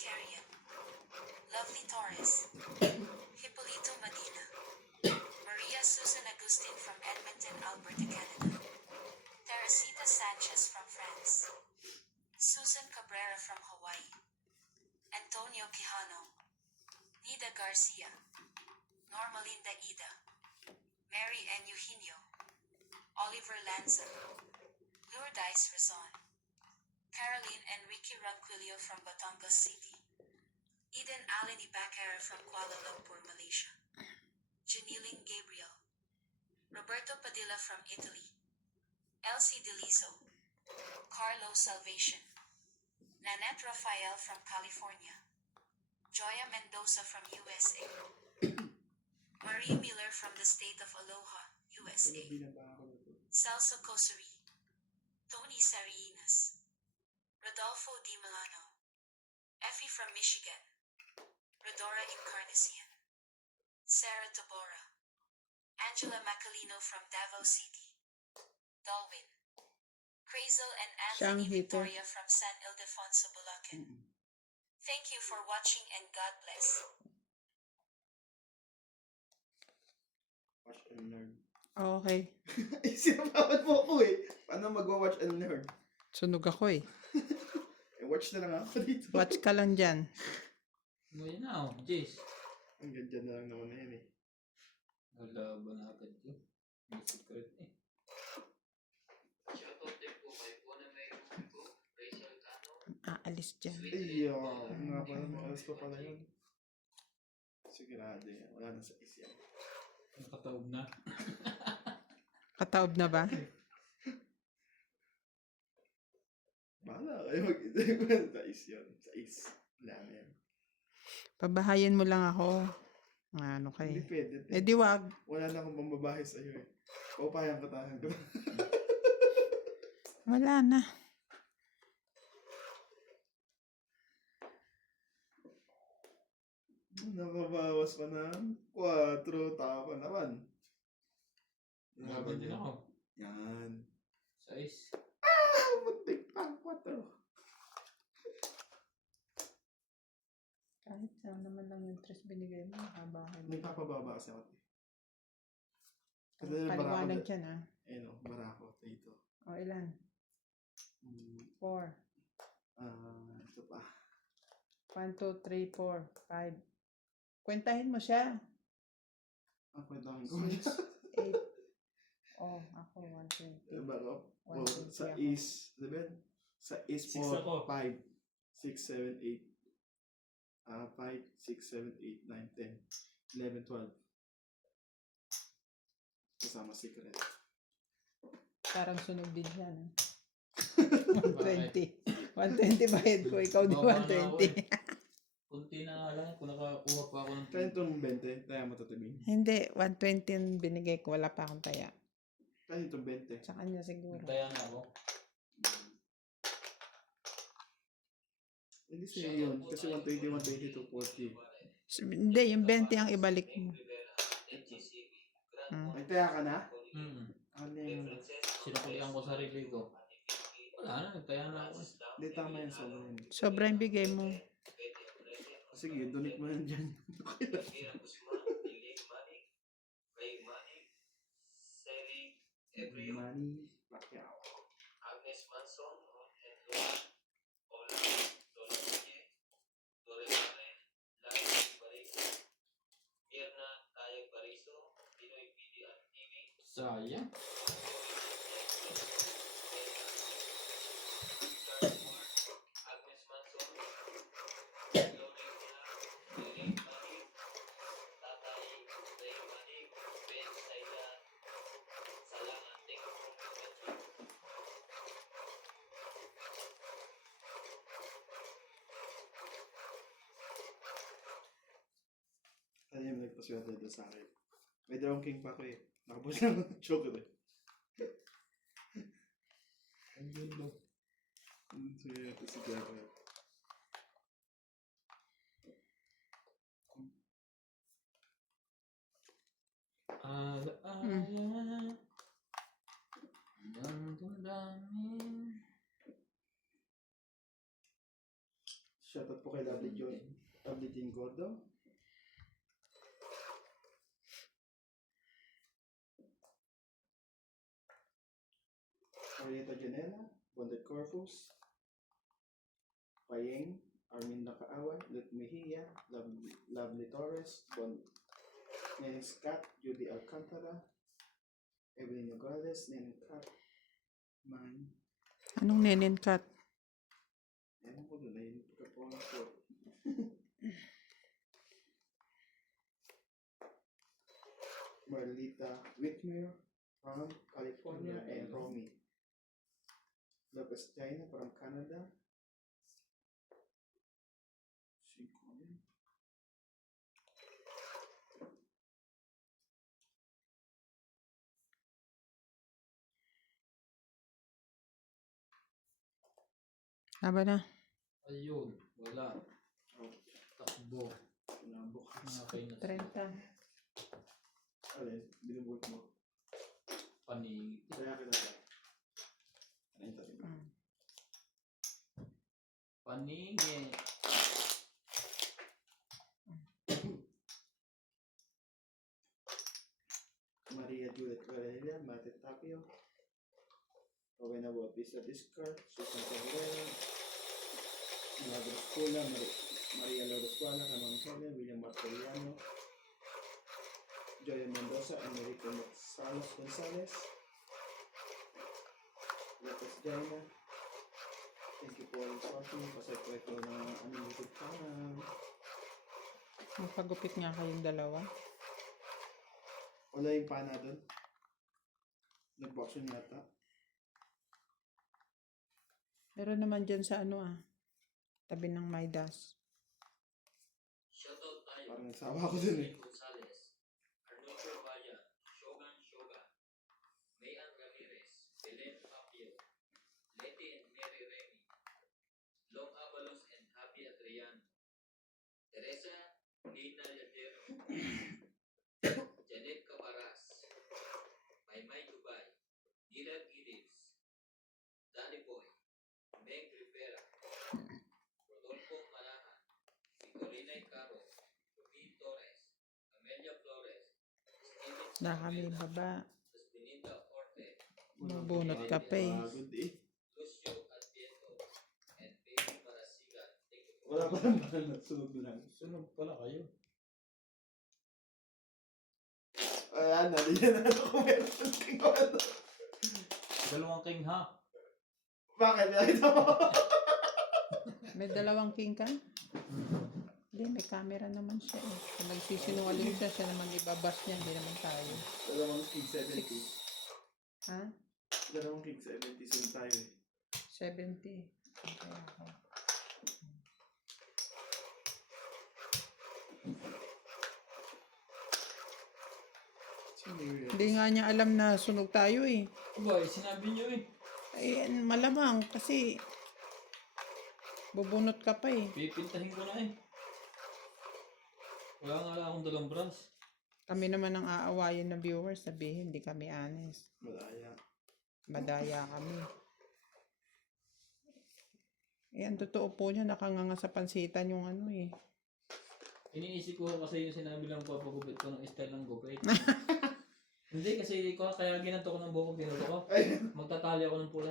Carian, Lovely Torres, Hippolito Medina, Maria Susan Agustin from Edmonton, Alberta, Canada, Teresita Sanchez from France, Susan Cabrera from Hawaii, Antonio Quijano, Nida Garcia, Normalinda Ida, Mary N. Eugenio, Oliver Lanza, Lourdes Rizon, Caroline Enrique Ranquillo from Batangas City, Eden Alini Bacara from Kuala Lumpur, Malaysia, Janiling Gabriel, Roberto Padilla from Italy, Elsie Deliso, Carlo Salvation, Nanette Rafael from California, Joya Mendoza from USA, Marie Miller from the state of Aloha, USA, Celso Cosari, Tony Sarinas, Rodolfo Di Milano, Effie from Michigan, Rodora Encarnacion, Sarah Tabora, Angela Macalino from Davao City, Dalwin, Crazel and Anthony Victoria from San Ildefonso, Bulacan. Thank you for watching and God bless. Watch and learn. Okay. Sinabawan mo ako eh. Paano mag-watch and learn? Sunog ako eh. Watch na lang ako dito. Watch ka lang dyan. Ngayon na, Jace. Ang ganda na lang naman na yan eh. Wala ba na agad yun? May secret eh. Aalis dyan. Ay, nga pala. May alas pa pala yun. Sigurado yan. Wala na sa isyan. Nakataob na. Kataob na ba? Bahala kayo mag-isip. Sa is yun. Sa is. Wala na yan. Pabahayin mo lang ako. Ano Hindi kay? pwede. Eh di wag. Wala na akong pambabahe sa'yo eh. Papayang katahan ko. Wala na. Nakabawas pa ng 4. Tama naman. Laban din ako. Yan. Size. Muntik pa ang 4. Kahit saan naman lang yung tres binigay mo, nakabahay mo. May papababa kasi ako. Kasi barako. Paliwanag dyan ah. Ayun o, barako. Dito. O ilan? 4. Ito pa. 1, 2, 3, 4, 5. Kwentahin mo siya. Ang kwentahan ko. 6, 8. Oh, ako 1, 2, 3. Barako. One, two, Sa three is, diba? Sa is 6 4, ako. 5, 6, 7, 8. 5, 6, 7, 8, 9, 10, 11, 12. Kasama secret. Parang sunog din siya, no? 120. 120 bayad ko, ikaw di Baba na ako 120. Kunti na nga lang. Kung nakakuha pa ako ng Kaya itong 20, tayo mo tatibing. Hindi, 120 yung binigay ko, wala pa akong taya. Kaya itong 20. Sa kanya siguro. Kaya na ako. Hindi siya yun. Kasi 120, 120, 240. Hindi, yung 20 ang ibalik mo. Ay, taya ka na? Ano yung... Sinukulian ko sarili ko. Wala na. Nagtaya na ako. Hindi, tama yung solo yun. Sobra yung bigay mo. Sige, donate mo yan dyan. Money, Pacquiao. Agnes Manson and Lola Lorenzale, Larry Bariso, Mirna Tayag Bariso, Pinoy PDR TV, Sayang. Agnes Manson, Lori Pilar, Tatay Ray Manig, Ben Saida, Salangan, thank you for the Ano yung nagpaswerte doon sa akin? May Dragon King pa ako eh. Nakapush lang ng chocolate. Ang ganda. Sige, ito si Jackie. Alaala. Ang damdamin. Shoutout po kay Lovely Joy. Lovely Jean Gordo. Marieta Janela. Bondet Corpus. Payeng. Armin Nakaawan. Lut Mejia. Lovely Torres. Neneng Scott. Judy Alcantara. Evelyn Nogales. Neneng Cat. Man. Anong nenen cut? Ewan ko doon. Ayun po po ang po. Marlita Whitmer from California and Romy Lopez China from Canada. Haba na. Ayun, wala. Oh, Takbo. nabok. Okay na. 30. Alin, binubot mo. Panig. Kaya kita ba? Ano yung tabi mo? Paningi. Maria Juliet Varela, Mate Tapio, Rowena Bautista Discar, Susan Cabrera, Milagros Pula, Maria Loroswala, Canon Helen, William Marteliano, Joya Mendoza, Enrico Salas Gonzalez, Lopez Jaina. Thank you for watching. Pasay ko ng aming YouTube channel. Magpagupit nga kayong dalawa. Wala yung pana doon. Nag-boxing yata. Meron naman dyan sa ano tabi ng Midas. Shoutout tayo. Parang nagsawa ko dun eh. Gonzales, Arnulfo Bayan, Shogun Shogun, Mayan Ramirez, Belen Papio, Leti and Mary Remy, Long Avalos and Happy Adriano, Teresa Nina Yadero, Janet Cabaras, Maymay Dubai, Dira Giddens, Danny Boy, Meg Rivera, Rodolfo Manahan, Victorina Caro, Ruby Torres, Amelia Flores, Steven Na kami Samela, baba. Belinda Orte, Bunot ka pa eh. Pagod eh. Lucio Advieto, and Baby Marasigan. Thank you for Wala pa naman. Sunog lang. Sunog pala kayo. Ayan, naliyan na ako meron kang ano. Dalawang king ha. Bakit? Nakita mo? May dalawang king ka? Hindi, may camera naman siya eh. Kung nagsisinungaling siya naman ibabas niya, hindi naman tayo. Dalawang King 70. Ha? Dalawang King 70. Soon tayo eh. 70. Okay, ako. Sino yun? Hindi nga niya alam na sunog tayo eh. Boy, sinabi niyo eh. Ay, malamang kasi bubunot ka pa eh. Pipintahin ko na eh. Wala nga lang akong dalang brush. Kami naman ang aawayin ng viewers, sabihin, hindi kami honest. Malaya. Madaya kami. Eh, ang totoo po niya, nakanganga sa pansitan yung ano eh. Iniisip ko kasi yung sinabi lang papagupit ko ng style ng gupit. Hindi kasi ko kaya ginanto ko ng buko pinuto ko. Ay, Magtatali ako ng pula.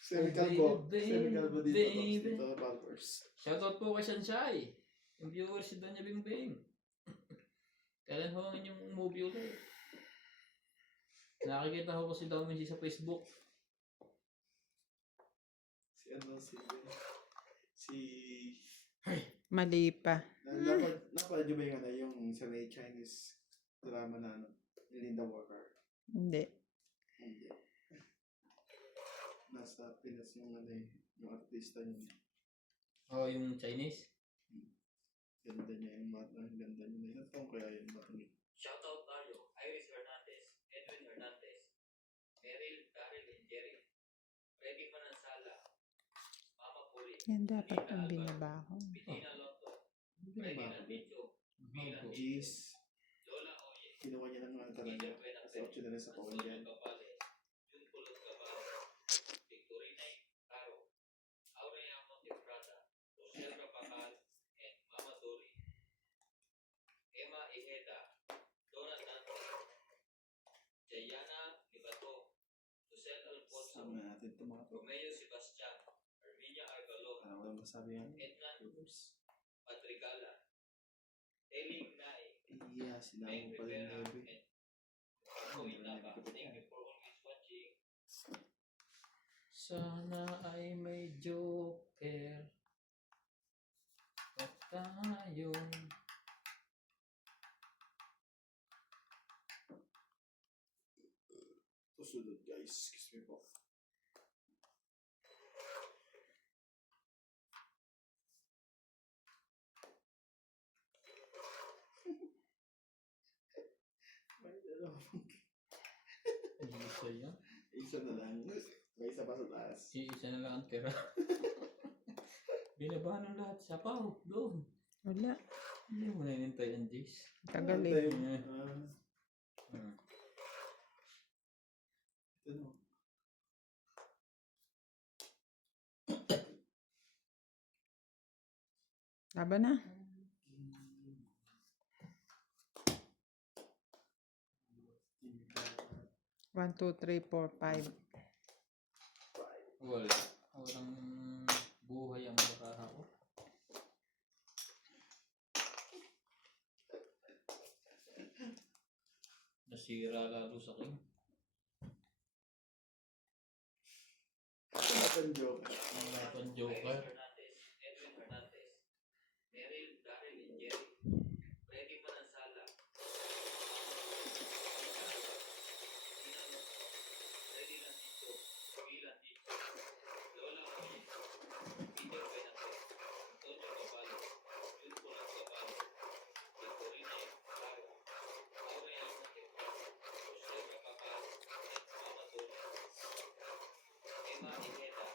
semi-calbo. Baby, Semi-calbo dito. baby. Dito, barbers. Shoutout po kay Sanshay. Yung viewers si Donya Bingbing. Kailan ho ang inyong movie ulit? Nakikita ko si Dominci sa Facebook. Si ano, si... Mali pa. Napanood nyo ba yung ano, yung sa may Chinese drama na ano, ni Linda Walker? Hindi. Hindi. Nasa Pinas yung ano eh, yung artista niya. Oh, yung Chinese. Ganda niya yung mata, ang ganda niya. Ilan taong kaya yung mata niya? Shoutout tayo, Iris Hernandez, Edwin Hernandez, Meryl, Daryl, and Jerry, Freddy Manansala, Mama Puri, Yan dapat ang binabaho. Bettina Lotto, Hindi Freddy ba? Nandito, Milan Opo. Jeez. Lola Oye, Kinuha niya ng mga talaga. Peter Buena Kasi 8 na rin sa kawan Antonio dyan. Capales, Jun Pulot Cabal, Victorina Caro, Aurea Monteprada, Rochelle Rapacaro, natin ito mga to. Romeo Sebastian, Arminia Argalon, Walang masabi yan. Ednan Viewers. Padrigala, Eling Nay, Iya, sinama Meng mo pala yung Rivera, nebe. and Marco Inaba. Thank you for always watching. Sana ay may joker at tayo. Susunod guys, excuse me po. May dalawang. Isa yan. Isa na lang. May isa pa sa taas. Isa na lang ang tira. Binabahan ng lahat. Sapaw, doon. Wala. Hindi mo na inintay ang Jace. Tagal Ito eh. yung, ito no. Laban na. 1, 2, 3, 4, 5. Wala. Walang buhay ang baraha ko. Nasira lalo sa king. Ito yung joke. Wala pang Iris joker. Hernandez, Edwin Hernandez, Meryl, Daryl, and Jerry, Freddy Manansala, Freddy Landito, Miguel Landito, Lola Oye, Peter Benate, Antonio Gabalo, Junpo Gabalo, Victorina Caro, Aurel Almonte, Jose Capacao, Mama Tony, Emma Ejeda,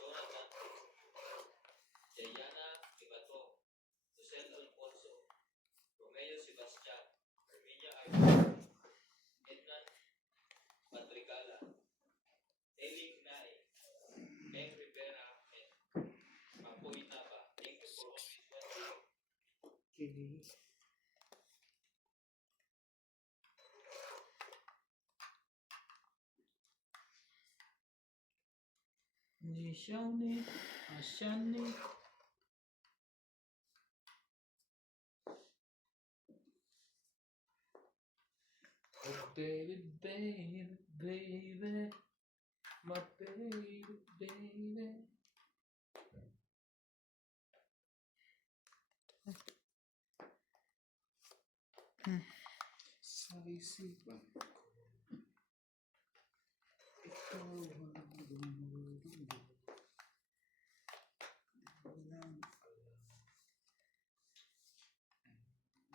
Donna Dante, Jayana Ibato, Josel Alfonso, Romeo Sebastian, Arminia Argalon, Ednan Patricala, Eling Nay, Meng Rivera, and Papo Inaba. Thank you for always watching. Okay. Ni Xiaoni, Ashani. Oh baby, baby, baby, my baby, baby. Sa isipan ko, ikaw ang dumudumdo. Di ko lang alam.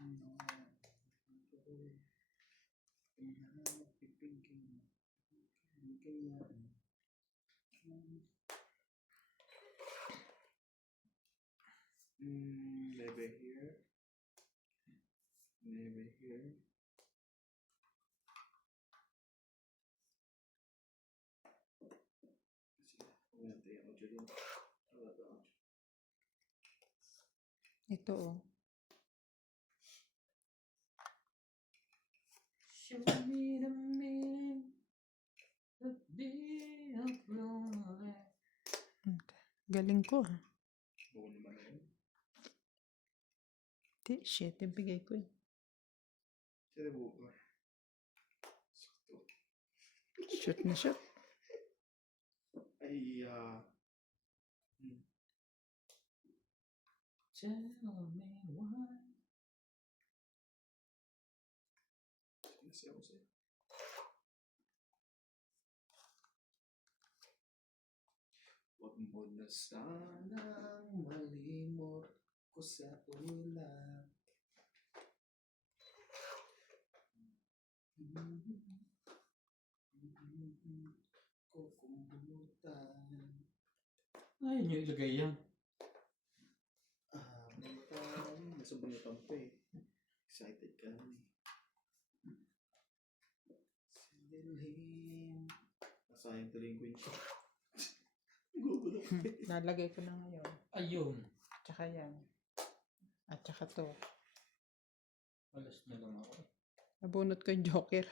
Ano ang gagawin? Pinapipigil. Kailangan. Maybe here. Maybe here. Sige, tingnan mo dyan. Wala ba? Ito oh. Show me the meaning of being lonely. Galing ko ha. Buo naman na yun. Shit, yung bigay ko eh. Sino buo ba? Sakto. Shoot na shoot. Ay, Tell me why. Sinasiyaw ko sa'yo. Huwag mo na sanang malimot ko sa ulap. Ko kumbulutan. Ayun yung ilagay yan. Nasubunutan pa eh. Excited ka na eh. Silhim. Nasayang tuloy yung queen siya. Gugulo ka eh. Nalagay ko na ngayon. Ayun. Tsaka yan. At tsaka to. Alas na lang ako. Nabunot ko yung joker.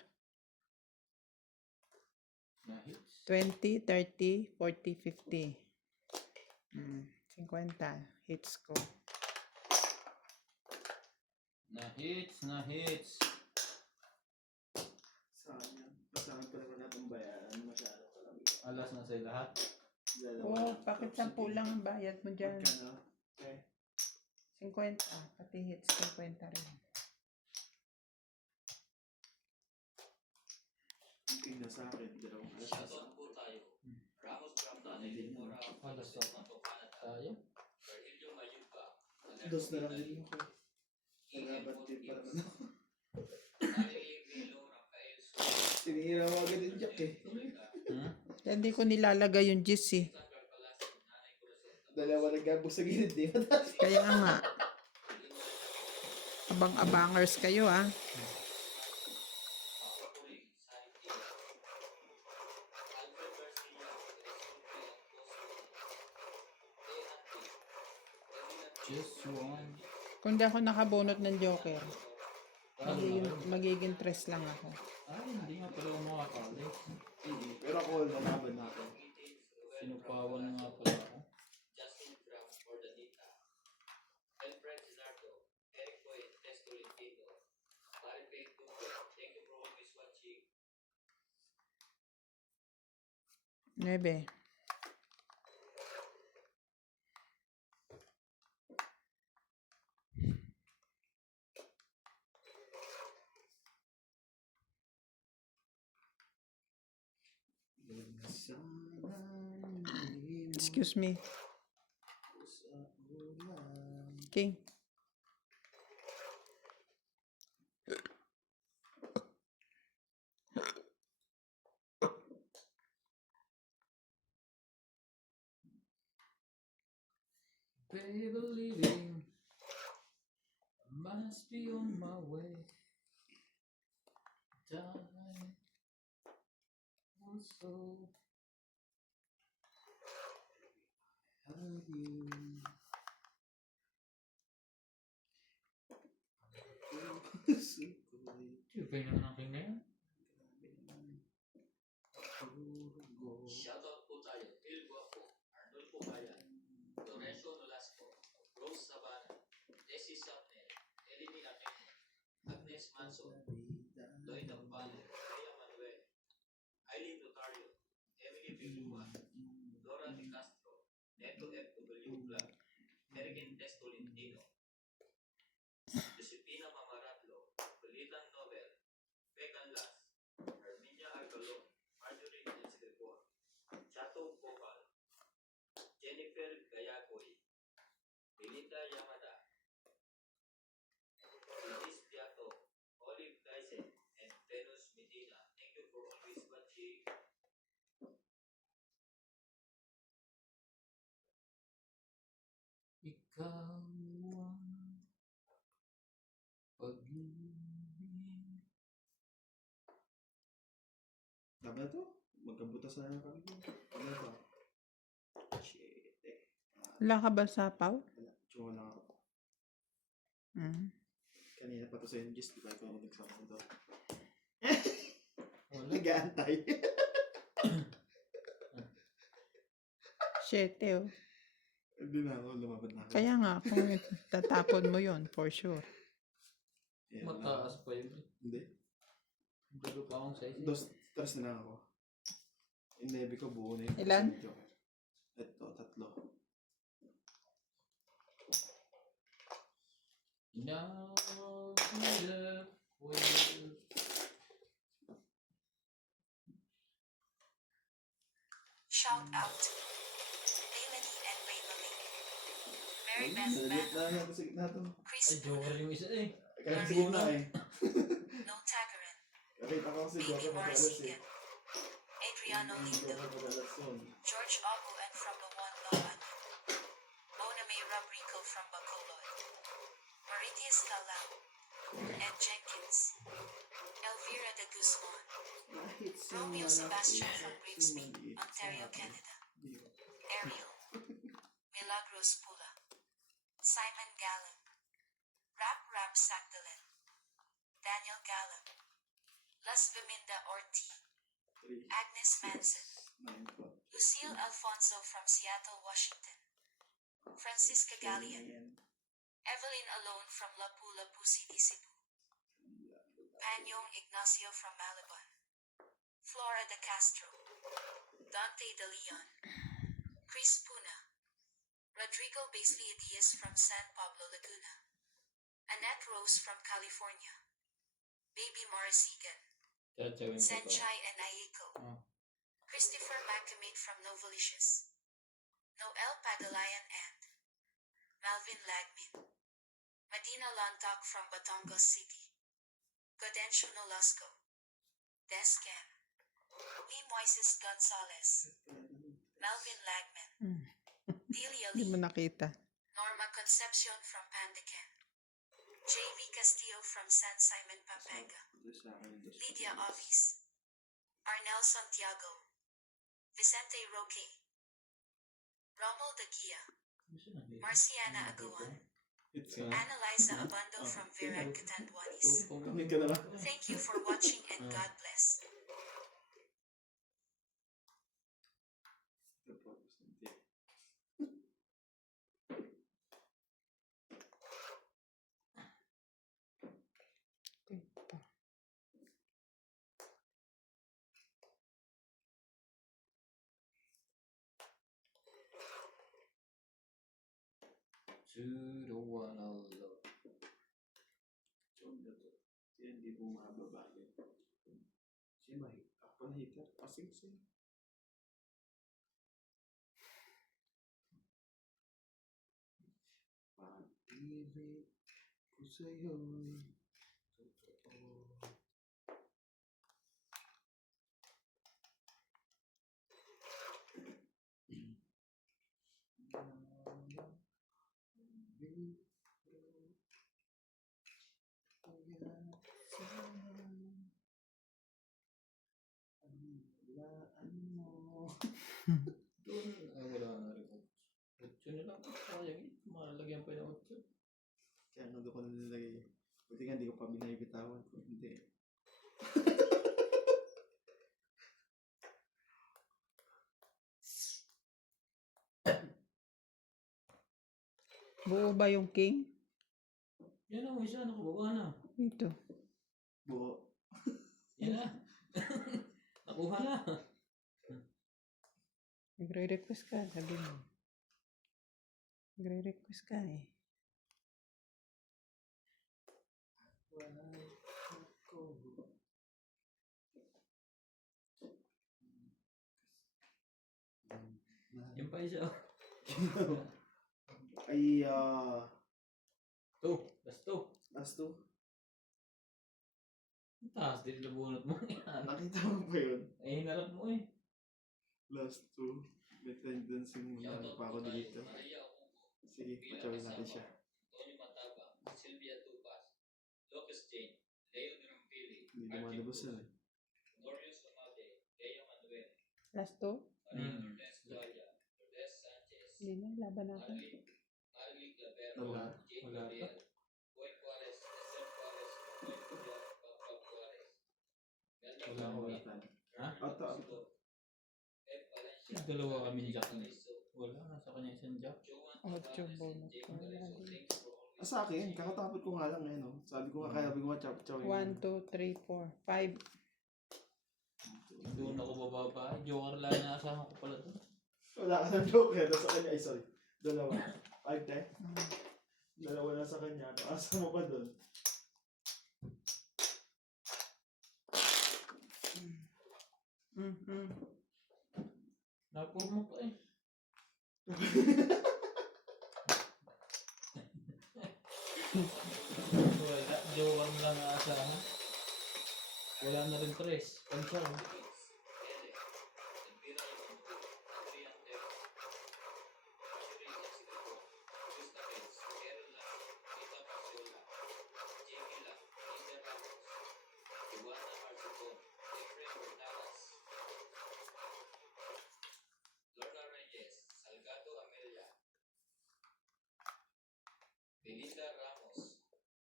Na-hits. 20, 30, 40, 50. 50. Hits ko. Na hits. Saan yan? Saan pa naman natin bayaran? Masyado pa lang. Alas na sa lahat. Oh, bakit 10 lang ang bayad mo dyan? Magkano? Okay. 50. Pati hits, 50 rin. Tingnan sa akin. Dalawang alas. Shoutout po tayo. Ramos Ramdan, Elimora, Alas na. Mato Canada, Tayo. Virgilio Mayuga, Dos na lang din ako. Nagabat din pa naman ako. Marilyn Milo, Rafael Suarez, Tinira mo agad yung jack eh. Kaya hindi ko nilalagay yung gis eh. Sandra Palacio, Nanay Cruzeta, Dalawa nagabog sa gilid eh. Kaya nga. Abang-abangers kayo ah. Mapapuri, Sari Tio, Alfred Garcia, Just one. Kung di ako nakabunot ng Joker, magiging 3 lang ako. Ay, hindi nga pala ako makakali. Pero ako, nalaban natin. Sinupawan nga pala ako. Justin Gram Ordanita, Elfred Gilardo, Eric Boy, Testo Lintino, Larry Payne Tuco, thank you for always watching. 9. Excuse me. King. Baby leaving. Must be on my way. Die. Also. Yung pahinga ng aking na yan. Shoutout po tayo, El Guapo, Arnold Pucayan, Lorenzo Nolasco, Rose Sabana, Desi Sapner, Eleni Aquino, Agnes Manso, Lloyd Ampale, Rhea Manuel, Aileen Notario, Emily Villuan, Dora De Castro, Neto FW Vlog, Eric Testo Lintino, Josepina Mamaratlo, Belitan Nobel, Becan Las, Herminia Arcalon, Marjorie Elcedecor, Chato Popal, Jennifer Gayagoy, Belinda Yamada, Luis Piato, Olive Dyson, and Venus Medina. Thank you for always watching. Ikaw ang pag-ibig. Tama to? Magkabutas na kami. Ano ba? Shit eh. Wala ka ba sapaw? Wala. Tsura lang ako. Kanina pa to sa NGS, di ba ikaw ang nagsama ko doon? Wala. Nag-aantay. 7 oh. Hindi na ako, lumaban na ako. Kaya nga, kung tatapon mo yon for sure. Yan, Mataas pa yun. Hindi. Dulo pa akong size. Tres na lang ako. Yung nebe ko buo na yun. Ilan? Ito, 3. Now we left with Shout out. Melanie and Maybelline. Mary Beth Nalagit Beth, na natin sa gitna to. Chris ay, Joker yung isa eh. Kaya si Buna eh. No Tagarin, Nakita ko si Amy Joker madalas eh. Marcigan, Adriano Lindo, Joker madalas yun. George Obu and from Bawan Bawan, Mona May Robrico from Bacolod, Maritias Calao, Ed Jenkins, Elvira de Guzman, Romeo Sebastian from Grimsby, Ontario, Canada, Ariel, Milagros Pula, Simon Gallen, Rap Sagdalin, Daniel Gallen, Las Viminda Orti, Agnes Manson, 9 po. Lucille Alfonso from Seattle, Washington. Francisca Gallian. Ayan. Evelyn Alone from Lapu-Lapu City, Cebu. Panyong Ignacio from Malabon. Flora de Castro. Dante de Leon. Chris Puna. Rodrigo Baisley Diaz from San Pablo, Laguna. Annette Rose from California. Baby Morisigan. Tsatsawin ko to. Senchai and Ayiko. Ah. Christopher Macamate from Novalicious. Noel Padalayan and Malvin Lagmin. Medina Lantak from Batangas City. Gadencio Nolasco. Descan. Lee Moises Gonzalez. Melvin Lagman. Delia Hindi mo Lee. nakita. Norma Concepcion from Pandacan. JV Castillo from San Simon, Pampanga. Ito sa akin. Lydia Avis. Arnel Santiago. Vicente Roque. Rommel de Guia. Marciana Aguan. It's Annalisa Abando from Verag Catanduanes. Comment ka na lang. Thank you for watching and God bless. Ito po. To the one I love. Yan, hindi mo mababa yan. Siya ako na hitter. Sige, sige. Pag-ibig ko sa'yo'y totoo. Doon, ay wala na rin. 8 na lang. Sayang eh. Malagyan pa yung 8. Kaya nga doon ko na nilagay. Buti nga hindi ko pa binabitawan ko. Hindi. Buo ba yung king? Yan ang isa, nakababa na. Ito. Buo. Yan na. Nakuha na. Nagre-request ka, sabi mo. Nagre-request ka eh. Yan pa isa. Ay, 2. Last 2. last two. Ang taas din na bunot mo. Yan. Nakita mo ba yun? Ay, hinarap mo eh. Last two. May tendency mo na Shoutout pa ako po tayo, dito. Maria Ocupo, Sige, patawin natin siya. Antonio Mataba, Sylvia Tupas, Lucas Jane, Leo Durampili, Hindi lumalabas yan eh. Glorious Umade, Lea Manuel, Last two? Maria Mm. Lourdes Daya, Lourdes Sanchez, Hindi na, laban natin. Marley Clavero, Wala. Jane Wala Gabriel, Boy Juarez, Esther Juarez, Boy Julian, Papa Juarez, Melda Wala ko, wala. Juarez, Ha? Ito. Ed Valencia, Dalawa kami ni Jack. Calizo, Wala, nasa kanya isang jack. Joan Ocho Tavares, bonus. Jake Wala Lorenzo. din. Thanks for always Sa akin, kakatapos ko nga lang eh, no? Sabi ko nga, kaya sabi ko nga, chop-chop. 1, 2, 3, 4, 5. Doon ako bababa. Joker lang na asahan ko pala doon. Wala ka ng joker. Sa kanya, ay sorry. Dalawa. Ay, te. Dalawa na sa kanya. Asa mo pa doon? Napur mo pa eh. Wala, joker lang na asahan. Wala na rin tres. Pansya oh. Lorna Reyes, Salgado Amelia, Belinda Ramos,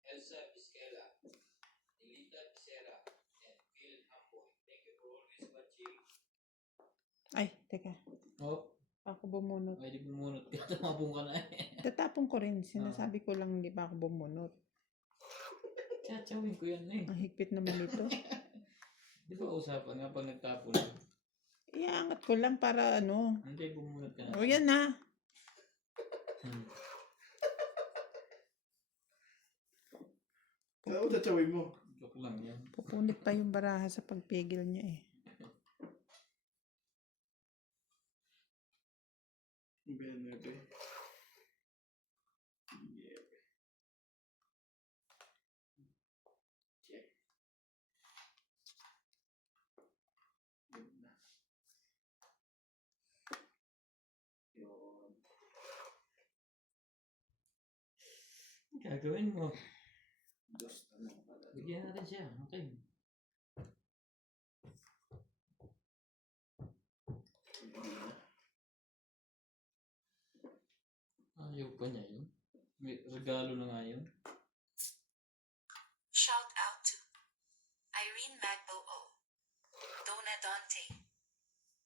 Elsa Vizquela, Nilita Becerra, and Phil Hamboy. Thank you for always Ay, teka. Oh, Ako bumunot. ay di bumunot ka. Tumabong ka na eh. Tatapon ko rin. Sinasabi ko lang hindi pa ako bumunot. Tsawin ko yan eh. Ang higpit naman ito. Di ba usapan nga pag nagtapon? Iangat ko lang para ano. Hindi, bumunot ka na. O yan na. Hmm. Kaya mo tatsawin mo. Joke lang yan. Pupunit pa yung baraha sa pagpigil niya eh. Benebe. Check. Yun na. Yun. Gagawin mo. Dos na lang pala. Bigyan natin siya. Okay. Hindi na. Ayaw pa niya yun. May regalo na nga yun. Shout out to Irene Magbo O, Donna Dante,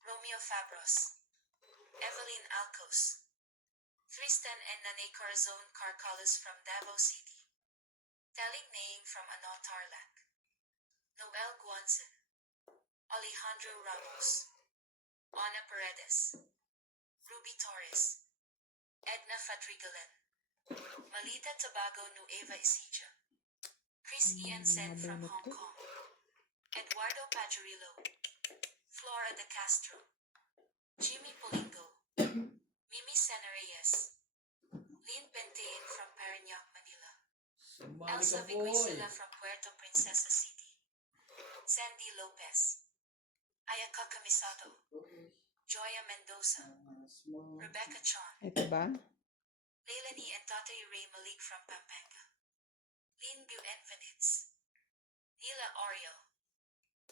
Romeo Fabros, Evelyn Alcos, Tristan and Nane Corazon Carcalos from Davao City, Teling Naing from Ano Tarlac, Noel Guanzon, Alejandro Ramos, Ana Paredes, Ruby Torres, Edna Fadrigalan, Malita Tobago Nueva Ecija, Chris Ian Sen from Hong Kong, Eduardo Pajarillo, Flora de Castro, Jimmy Polingo, Mimi Sena Reyes, Lynn Bentain from Parañaque, Manila, Sumali Elsa ka boy. Viguisila from Puerto Princesa City, Sandy Lopez, Ayaka Camisado, Joya Mendoza, Rebecca Chan, Ito ba? Leilani and Tatay Ray Malik from Pampanga, Lynn Buenvenitz, Nila Oriel,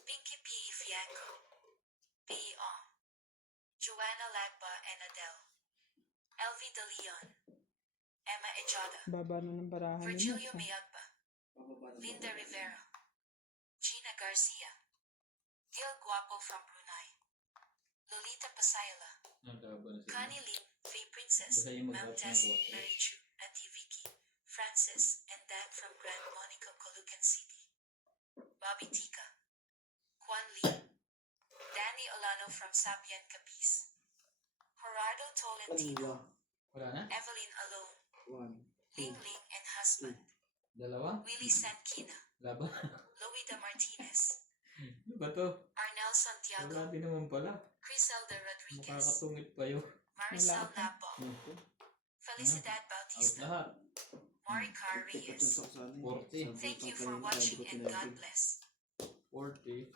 Pinky P. Fianco, P. Ong, Joanna Lagba and Adele, Elvi De Leon, Emma Ejada, Baba na ng baraha niya. Virgilio Mayagba, Pababa na Linda pala. Rivera, Gina Garcia, Gil Guapo from Brunei, Lolita Pasayala, Naglaban na sila. Connie Lim, Faye Princess, Basta yung Ma'am mag-up ng Tessie, kwarto. Mary Chu, Auntie Vicky, Francis, and Dan from Grand Monica, Colucan City, Bobby Tika, Juan Lee, Danny Olano from Sapien Capiz, Gerardo Tolentino, Dalawa. Wala na? Evelyn Alone, One. Ling Ling and husband, Dalawa? Willie Sankina, Laban. Loida Martinez, Ano ba to? Arnel Wala Santiago, din naman pala. Criselda Rodriguez, Makakatungit pa yun. Maricel Wala. Labong, Felicidad Out Bautista, lahat. Maricar Ipatun Reyes. sa sana. 40. Thank you for watching and God bless. 40.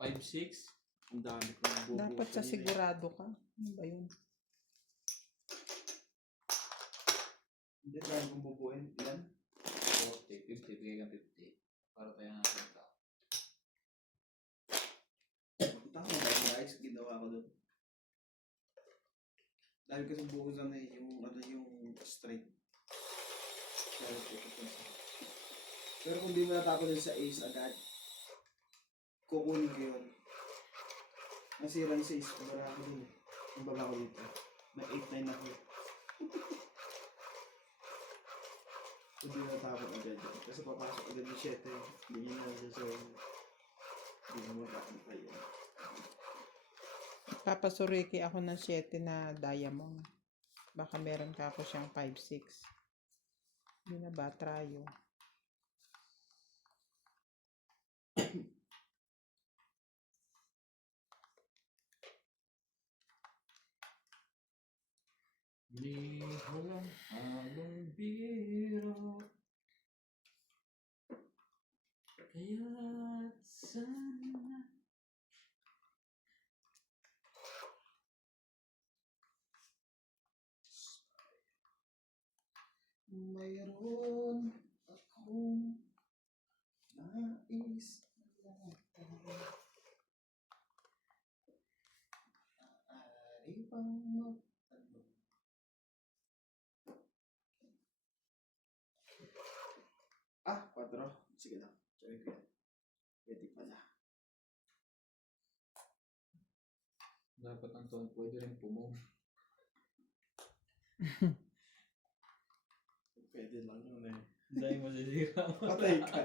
5-6. Ang dami kong bubuo. Dapat sa sigurado ka. Ano ba yun? Hindi, dami kong bubuuin. Ilan? 40. 50. Bigay kang 50. Para tayo nga sa tao. Punta ko mga guys, ginawa ko doon. Dahil kasi buo sana yung yung straight. Kaya ipatun sa. Pero kung di mo natapon din sa ace agad, kukunin ko yun. Nasira yung sa ace, kumara ko din. Ang baba ko dito. May 8-9 ako. Kung di mo natapon agad yun. Kasi papasok agad yung 7. Hindi nyo na sasayin. Hindi mo matapon pa yun. Papasuriki ako ng 7 na diamond. Baka meron ka ako siyang 5-6. Hindi na ba? Tryo. Di walang halong biro. Kaya sana. Mayroon akong nais na latag. Maaari bang magtanong? Ah, 4. Sige lang. Sorry ko yan. Pwede pala. Dapat ang tuwan pwede rin pumong. Pwede lang yun eh. Dahil masisira mo. Patay ka.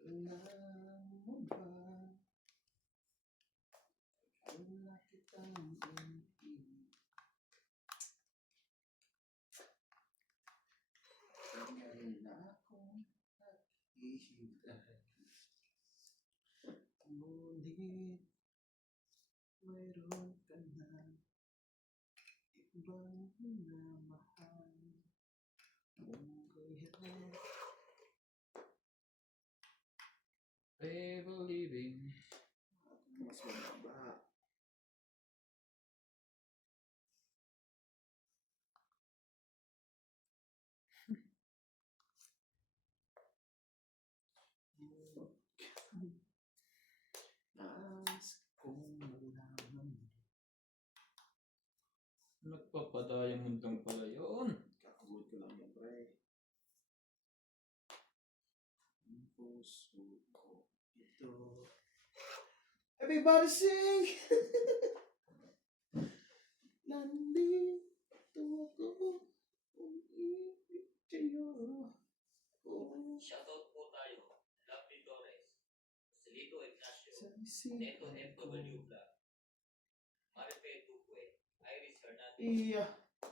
Alam mo ba? Wala kitang ibig. Ngayon na akong naghihintay. Ngunit mayroon ka na ibang minamahal. Kung kaya Ever living. mas mababa. Nais kong malaman. Nagpapadayamond lang pala yun. Kakabot ko lang yan, pre. Ang puso ko ito. Everybody sing! Nandito ako, umiibig sa'yo. Oh, Shoutout po tayo. Lovely Torres, Celito Ignacio, sa Neto isipan ko. FW Vlog, Marife Duque, Iris Hernandez, Iya.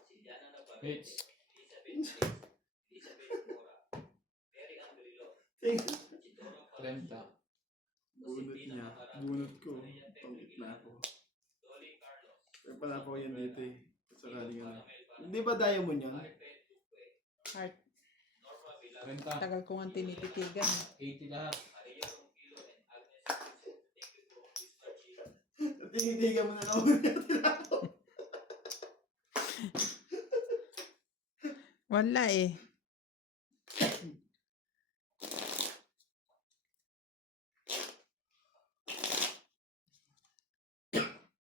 Siliana Navarrete, Hits. Elizabeth Mora, Mary Angrilo, Thank Chidoro 30. Bunot niya. Bunot ko. Pangit na ako. Dolly Carlos, Pero pala po yan dito eh. Sakaling ano. Panamel Barra, Hindi ba diamond yun? Marife Duque, Heart. Norma Villar, 30. Tagal ko nga tinititigan. 80 lahat. Maria Ronquillo, and Agnes Cruz. Thank you po, Mr. G. Tinitigan mo na lang muna tinako. Wala eh.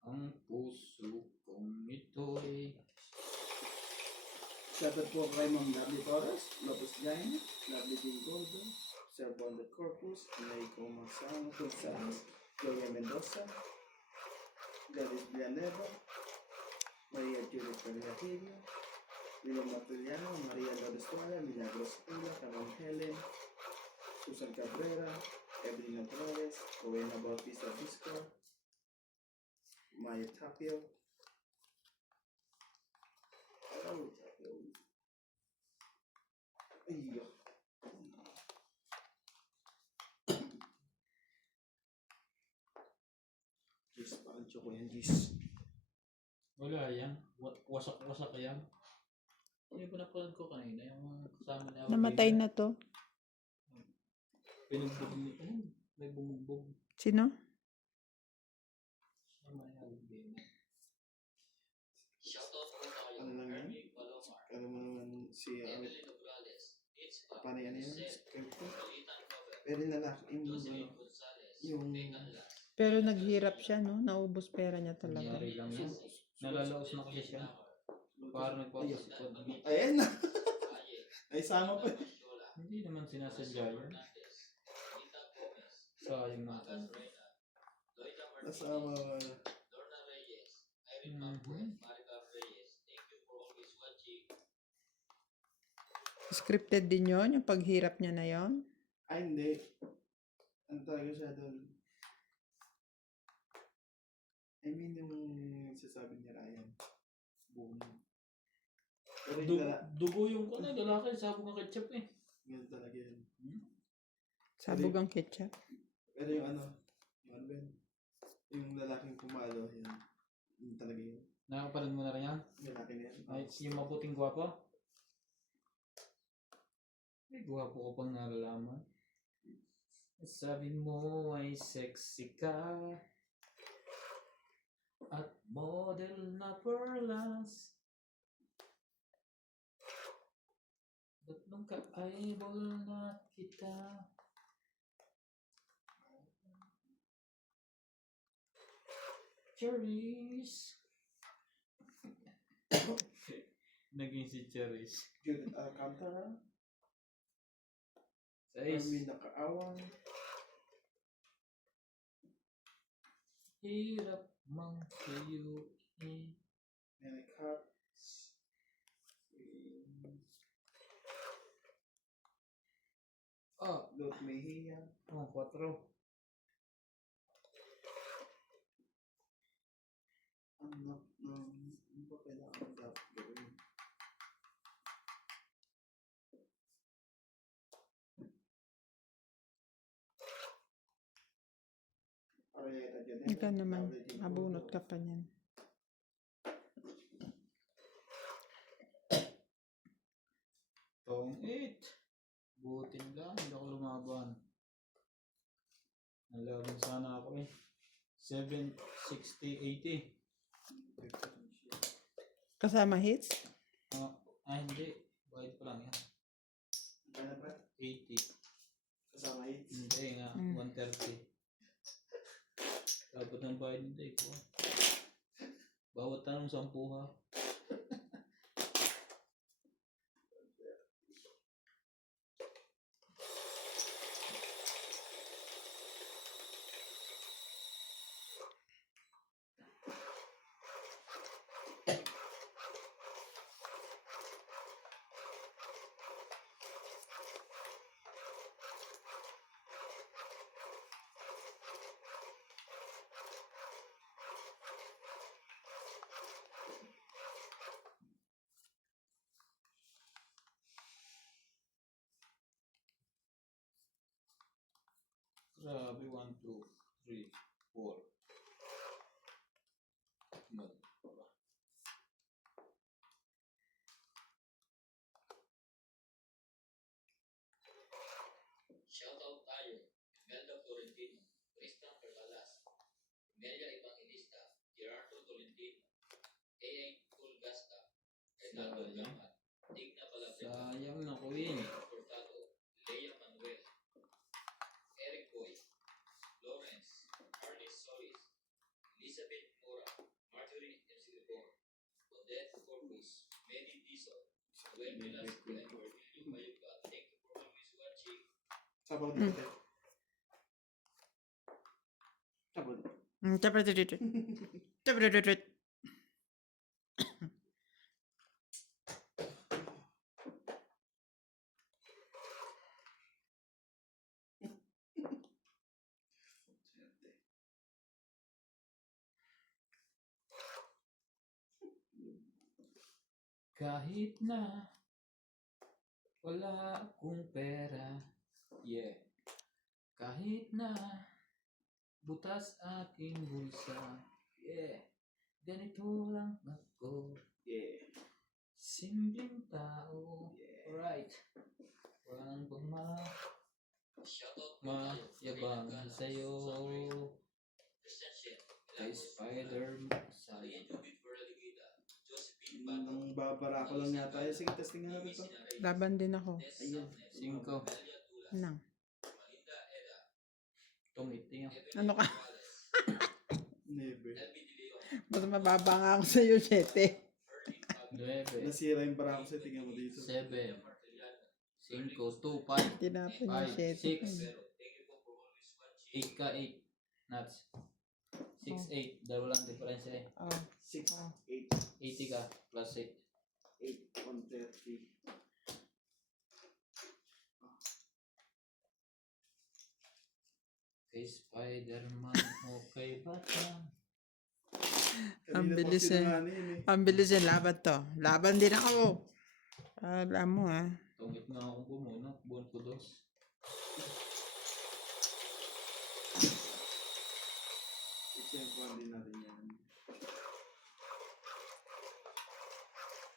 Ang puso kong ito'y Shoutout po kay Ma'am Lovely Torres, Lopez Jaime, Lovely Dean Golden, Sir Bond Corpus, Naiko Magsano Gonzales, Gloria Mendoza, Gladys Villanueva, Maria Judith Carrillo, Lilo Matiliano, Maria Lourdes Tuala, Milagros Pula, Carol Helen, Susan Cabrera, Evelyn Torres, Rowena Bautista Fisco, Maya Tapio, Ay, Diyos, parang choco yan, Diyos. wala yan. Wasak-wasak yan. Yung pinapanood ko kanina, yung mga kasama na Namatay na to. Pinugbog ni... Ayun, may bumugbog. Sino? Sama na yung Shoutout po tayo, Ano lang yan? Hermie Palomar, Alam mo naman si Evelyn Nograles, It's paano yan yun? Script ko. Balitan Robert, Pero lalaki, yung Jocelyn Gonzalez, yung- Megan Las, Pero naghirap siya, no? Naubos pera niya talaga. Nangyari lang yan. Nalalaos na kasi siya. Parang nagpapasikod. Ayan na. Aye, Ay, sama pa. Masyola, Hindi naman sinasadya yan. Hernandez, Rita Gomez, Sayang na. Magas Reyna, Loida Nasama Martinez, ka. Lorna Reyes, Irene Mapue, Mhm. Marica Reyes. Thank you for always watching. Scripted din yon yung paghirap niya na yon. Ay, hindi. Ano talaga siya doon? I mean, yung sasabi ni Ryan. Boom. Pero yung Dugo yung ko na, lalaki. Sabog ang ketchup eh. ganun talaga yun. Sabog ang ketchup. Pero yung ano ba yun? Yung lalaking pumalo, yun. Yun talaga yun. Nakapanood mo na rin yan? Yung lalaki na yan. Ay, yung mabuting gwapo? May gwapo ko pang nalalaman. Sabi mo ay sexy ka at model na perlas. Ba't nung ka-eyeball na kita? Cherries. Naging si Cherish. Judith Alcantara. Sa ace. Armin Nakaawang. Hirap mang sa'yo Mary Katz. Lot Mejia. Oh, 4. Ano ba kailangan dapat gawin? Arieta dyan. Ikaw naman, abunot ka pa niyan. Tong 8. Butin lang, hindi ako lumaban. Nalaban sana ako eh. 7, 60, 80. Kasama hits? Hindi. Bayad pa lang yan. Ano ba? 80. Kasama hits. Hindi nga, 130. Dapat ng bayad hindi ko. Bawat tanong 10 ha. Grabe, 1, 2, 3, 4. Mal. Shoutout tayo. Imelda Florentino, Tristan Perlalas, Melia Evangelista, Gerardo Tolentino, A.A. Tulgasta, Renato Jamat, Digna Palabrita, Sayang na queen. Portado, Lea Manuel, Eric Boy, Lawrence, Arlis Solis, Elizabeth Mora, Marjorie M. Silvor, Odette Corpus, Medi Dizon, Noel Velasco, and Cornelio Mayuga. Thank you for always watching. Sabaw dito. Sabaw dito. Kahit na wala akong pera, yeah. Kahit na butas aking bulsa, yeah. Ganito lang ako, Yeah. simpleng tao, Yeah. right. Walang Shoutout po tayo. mayabang Reina Galas, sa'yo. Sunray, Christian Shen, Kay Milagros Spider, Maria sayang. Judith Ferreligida, Josephine Pato, Nang babara ko lang yata. Sige, testing nga natin Mimi to. Sinarayes, Laban din ako. Tess Ayun. Samnes, 5. Melia Tulas, Nang. Malinda Eda, Tumiting. Evelyn Ano ka? Morales, Never. LB De Leon, Mas mababa nga ako sa'yo, 7. Erlin Pablo, 9, Nasira yung bara ko sa tingnan mo dito. 7, Martellano, 5, 2, 5, Tinapon yung 5, 7. 6, Pero thank you po for always watching. 8 ka 8. Nuts. 6, 8. Dalawa lang diferensya eh. Oh. 6, 8, 80 ka plus 8. 8, 130. Kay Spider-Man, okay ba yan? Ang Kanina bilis pa eh. sinungaling yun eh. Ang bilis yung laban to. Laban din ako. Alam mo ah. Tungit nga akong bumuno. Buwan ko dos. Example din natin yan.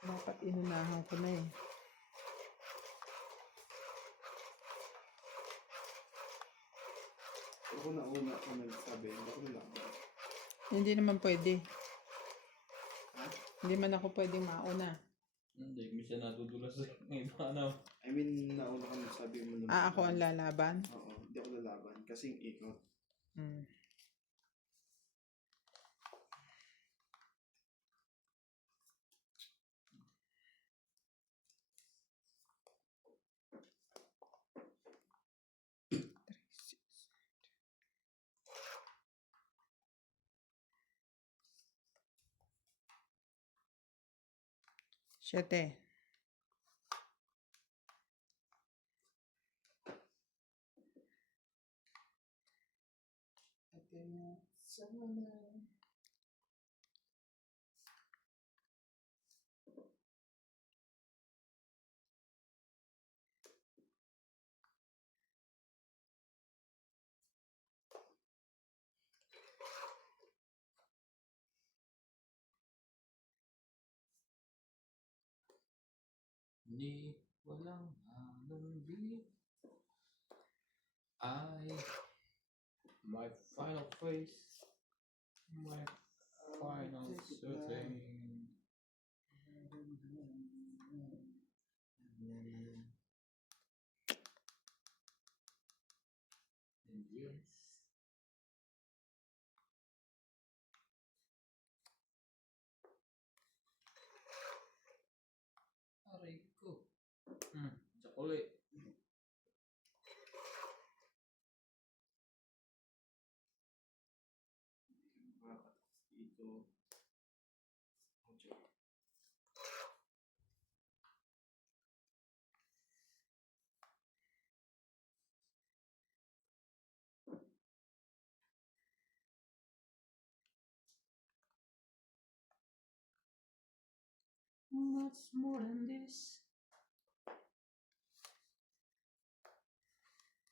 Dapat inunahan ko na eh. Ako na una ko nagsabi. Ako na lang. Hindi naman pwede. Ha? Hindi man ako pwedeng mauna. Hindi, minsan natudulas eh. Ngayon pa na. I mean, nauna ka nagsabi mo naman. Ako ang lalaban. Oo, hindi ako lalaban. Kasi yung ikot. Hmm. 7. Ni walang halong di ay my final phrase, my final certain. And yes, aray ko. Sakuli. Dito. What's more than this?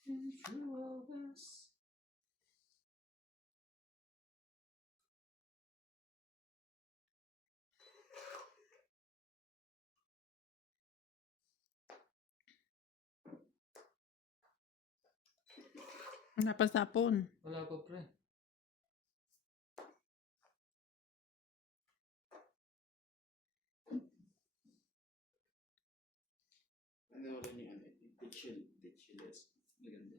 In true of us. Napasapon. Wala pa pre. Ano rin yung ano, the chillest. Maganda.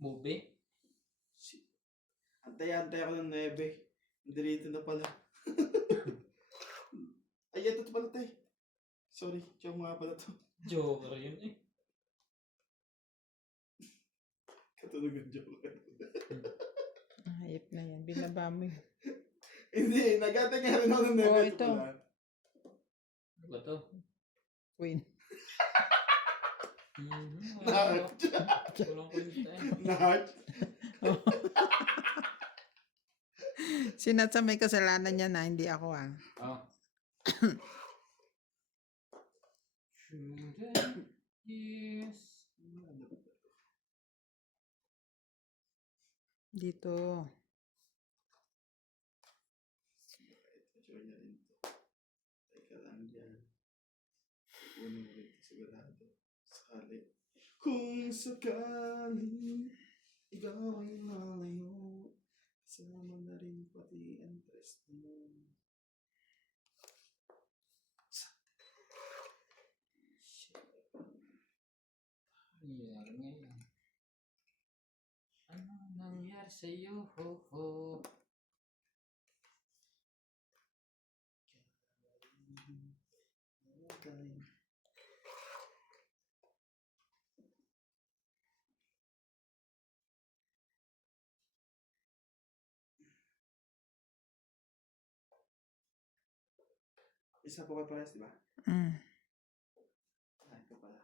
Movie? Antay ako ng 9. Nandito na pala. Ay, ito pala tayo. Sorry, joke nga pala to. Joker yun eh. Katunog ang joke. Hayop na yan. Binaba mo yun. Hindi, nag-atay nga rin ako ng 9. Oh, ito. Pala. Ano ba to? Queen. Nart. Walang kwenta eh. Nart. Sinat sa may kasalanan niya na, hindi ako ah. Oh. Shouldn't yes. Dito. Join na rin to. Teka lang dyan. Kunin mo rin sigurado. Sakali. Kung sakali, ikaw ay malayo, kasama na rin pati ang tres mo. Nangyari ngayon. Ano nangyari sa'yo? Ho ho. Isa po kayo parehas, di ba? Mm. Ah, ito pala.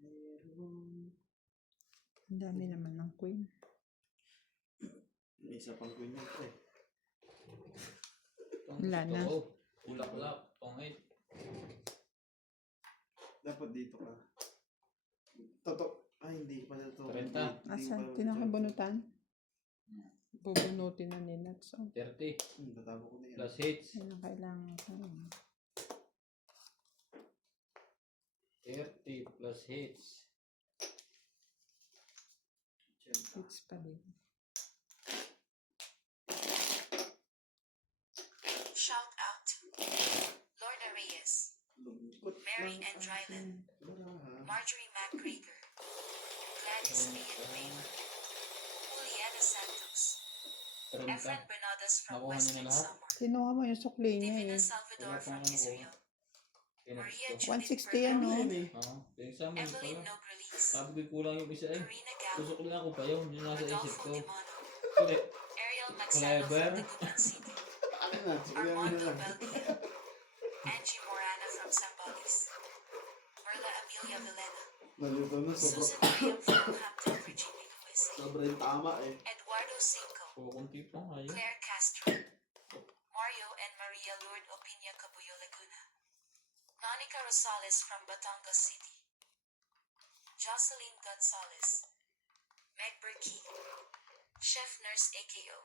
Meron. Ang dami naman ng queen. May isa pang queen yun, eh. Itong Wala gusto na. ko. Bulaklak. Pangit. Dapat dito ka. Ay, hindi pala ito. 30. Asan? Tinakabunutan? Bubunutin na nila. So, 30. Tatago ko na yan. Plus hits. yun ang kailangan ko. 30 plus hits. Hits pa din. Shout out to Lorna Reyes, Mary Ann Dryland, Marjorie McGregor, Gladys Ian Raymer, Juliana Santos, 30. Efren Bernadas from Nakuha niyo na Western lahat? Summer, Kinuha mo yung sukli niya Divina eh. Salvador Wala from pang Israel, Pinas Maria ko. Judith 160 yan, no? Ayun eh. Oo. Pinagsaman ko Evelyn pala. Nogrelis, Sabi ko kulang yung isa eh. Karina Gao, Susukli ako pa yun. Yun nasa isip Rodolfo ko. Demono, Hindi. Ariel Daniel Magsano from Clever. Dagupan City. Ano na? Sige na Armando lang. Baldia. Angie Morana from Zambales. Merla Amelia Villena. Nalito na. Susan Graham from Hampton, Virginia, USA. Sobrang tama eh. Eduardo Cinco. Kukunti pa nga yun. Claire Castro. Mario and Maria Lourdes Opinia Cabuyo, Laguna. Monica Rosales from Batangas City. Jocelyn Gonzalez. Meg Berkey. Chef Nurse AKO.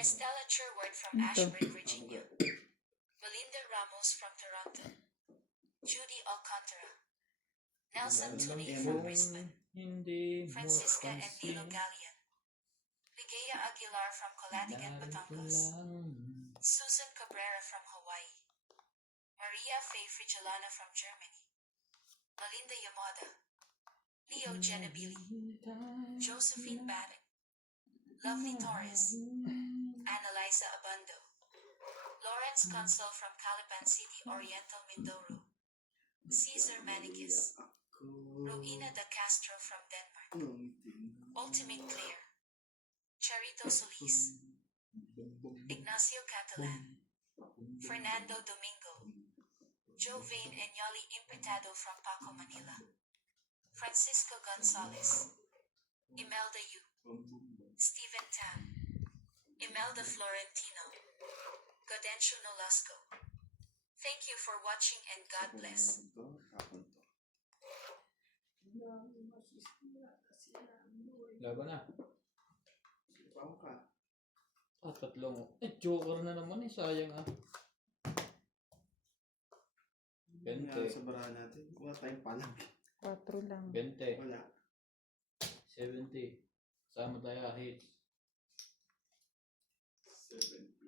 Estella Sherwood from Ito. Ashburn, Virginia. Belinda Ramos from Toronto. Judy Alcantara. Nelson Tuni from Brisbane. Hindi mo Francisca and Nilo pansin. Gallian. Ligaya Aguilar from Calatigan, Narito Batangas. lang. Susan Cabrera from Hawaii. Maria Faye Frigilana from Germany. Melinda Yamada. Leo Genabili. Josephine Baddock. Lovely Torres. Annalisa Abando. Lawrence Consul from Calapan City, Oriental Mindoro. Caesar Manikis. Rowena da Castro from Denmark. Ultimate Clear. Charito Solis. Ignacio Catalan. Fernando Domingo. Jovain Enyali Impetado from Paco, Manila. Francisco Gonzalez. Imelda Yu. Stephen Tan. Imelda Florentino. Gaudensio Nolasco. Thank you for watching and God bless. Laban na. Sipaw ka. Tatlong. Joker na naman eh. Sayang ah. Nangyari 20. sa barahan natin. Wala tayong palang. 4 lang. 20. Wala. 70. Sama tayo hits. 70.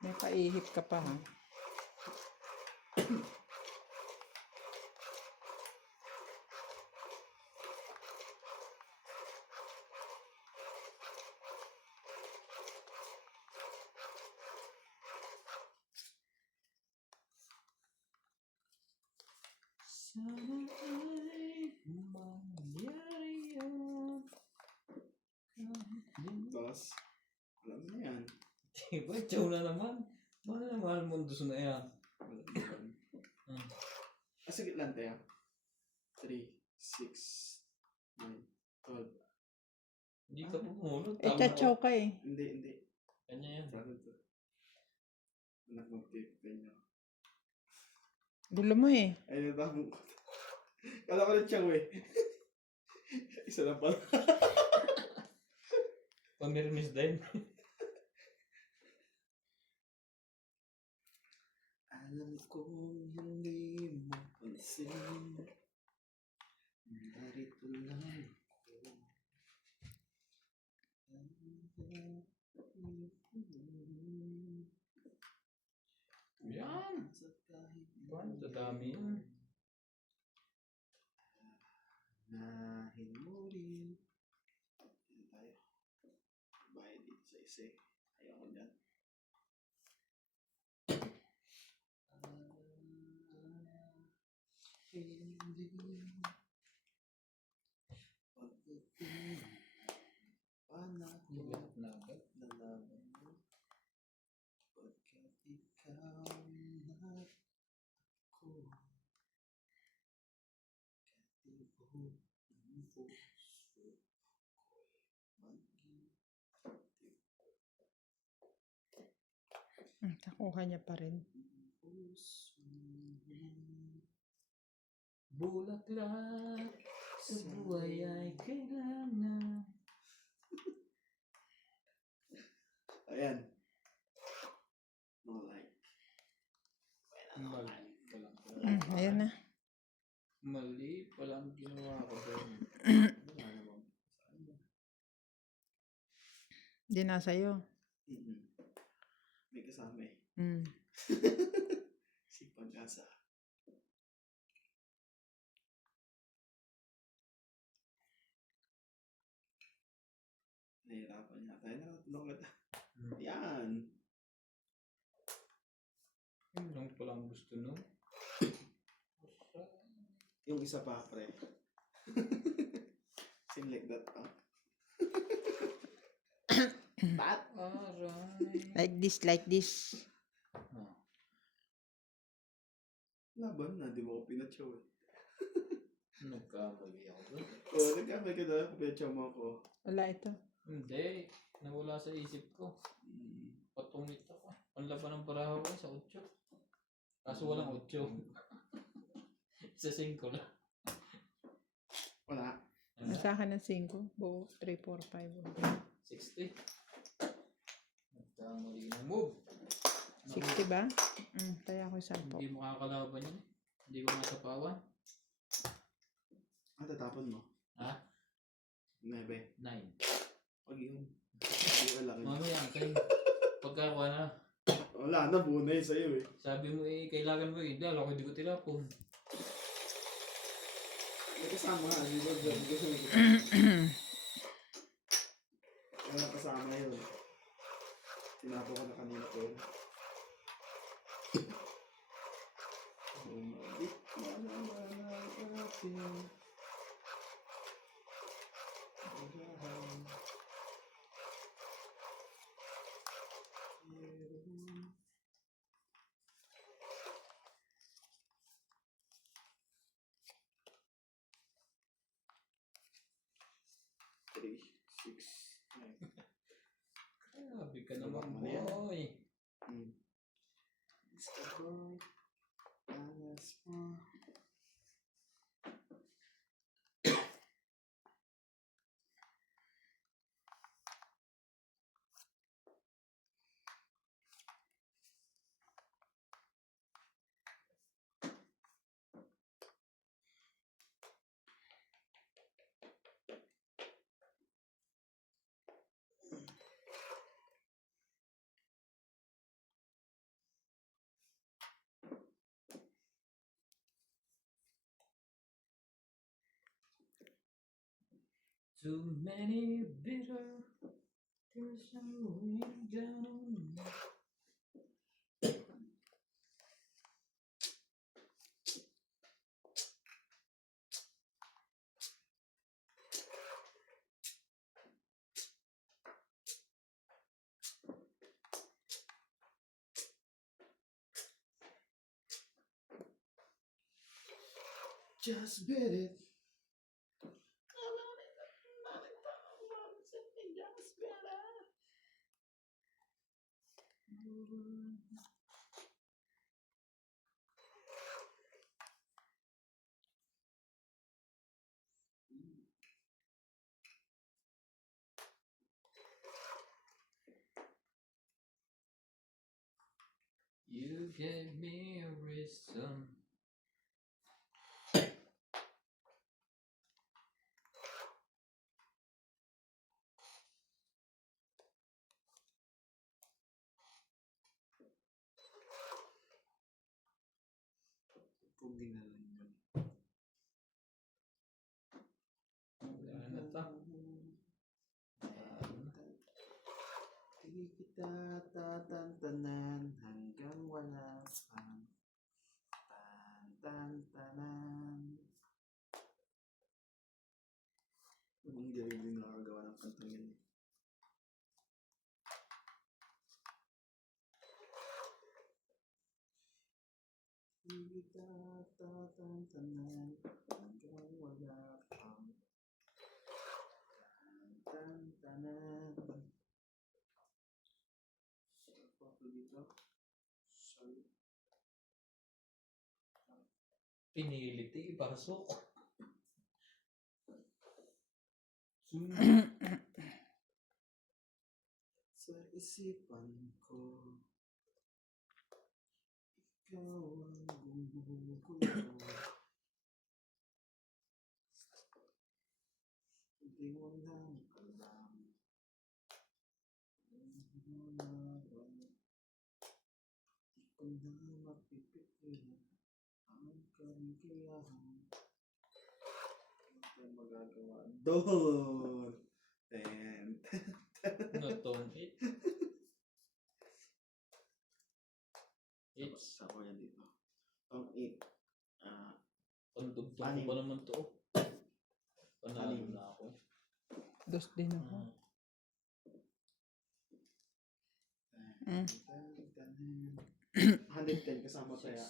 May paihip ka pa ha. Sana ay mangyari yan. Tapos, alam mo na yan. Diba? Chow na naman. Mahal na mahal mundo na yan. Wala na yan. Hmm. Sige lang tayo. 3, 6, 9, 12. Hindi ka pumulot. Eh, chachaw ka eh. Hindi. Kanya yan. Brother to. Anak mag-tape ka niya. Gulo mo eh. Ayun yung tamong ko. Kala ko na tiyaw eh. Isa lang pala. Pamirmis din. Alam kong hindi mo pansin. Narito lang ako. Yan. Sa kahit Paano sa dami yan? nahin mo rin. Yan tayo. Bayad dito sa isa eh. Ayaw ko dyan. Hindi pagdating panahon Lagat. nalaman mo pagkat ikaw na ako katibo ng puso ko'y maging Nakuha niya pa rin. puso Bulaklak sa buhay ay kailangan. ayan no like Mali pa lang. Ayan na. Mali pa lang ginawa ko doon. wala naman Hindi na sa'yo. may kasama eh si Pag-asa Nahihirapan niya. Tayo na, tulong kita. Hmm. Yan. Yun lang palang gusto nun. Yung isa pa, pre. Same like that, ah. Pat! Aray. Like this. Oh. Laban na, di mo ko pinatsaw eh. Nagkamali ako doon. Oo, nagkamay ka na, pinatsaw mo ako. Wala ito. Hindi. Nawala sa isip ko. Patungit ako. Panlaban ng parahaw ko sa 8. Kaso walang 8. Sa 5 lang. Wala. Ano? Nasa akin ng 5. Buo, 3, 4, 5. 60. Nagkamali ng move. 60 ba? Kaya ako 10. Hindi mo kakalaban yun. Hindi ko masapawan. Tatapon mo. Ha? 9. 9. Pag yun. Hindi ko lang. Mamaya kayo. Pagkakuha na. Wala na, bunay sa'yo eh. Sabi mo kailangan mo eh. Dahil ako hindi ko tilapon. May kasama nga, di ba? Wala kasama yun. Tinapo ko na kanina ko. Bumalik na naman ang ating buhahan. Three, 6, 9. Grabe ka naman Ano yan? boy. Mr. Boy, alas mo. Too many bitter tears are rolling down on me. Just bet it. You gave me a reason. Puging na lang yun. Ano to? Hindi kita tatantanan hanggang wala pang tantantanan. Ang galing din nakagawa ng kantang yan. Hindi kita tatantanan hanggang wala pang tantantanan. Sarap pa dito. Sarap. Pinilit ipasok. Sa isipan ko, ikaw ang gumugulo. Hindi mo lang alam. Hindi mo na alam. Di ko na mapipigilan ang kaligayahan. Ano tayo magagawa doon? Ten. Ano tong 8? Tapos ako yan dito. Tong 8. Pandugtong ko Anim. pa naman to. Panalo Anim. na ako. Dos din ako. Mm. 110 kasama kaya.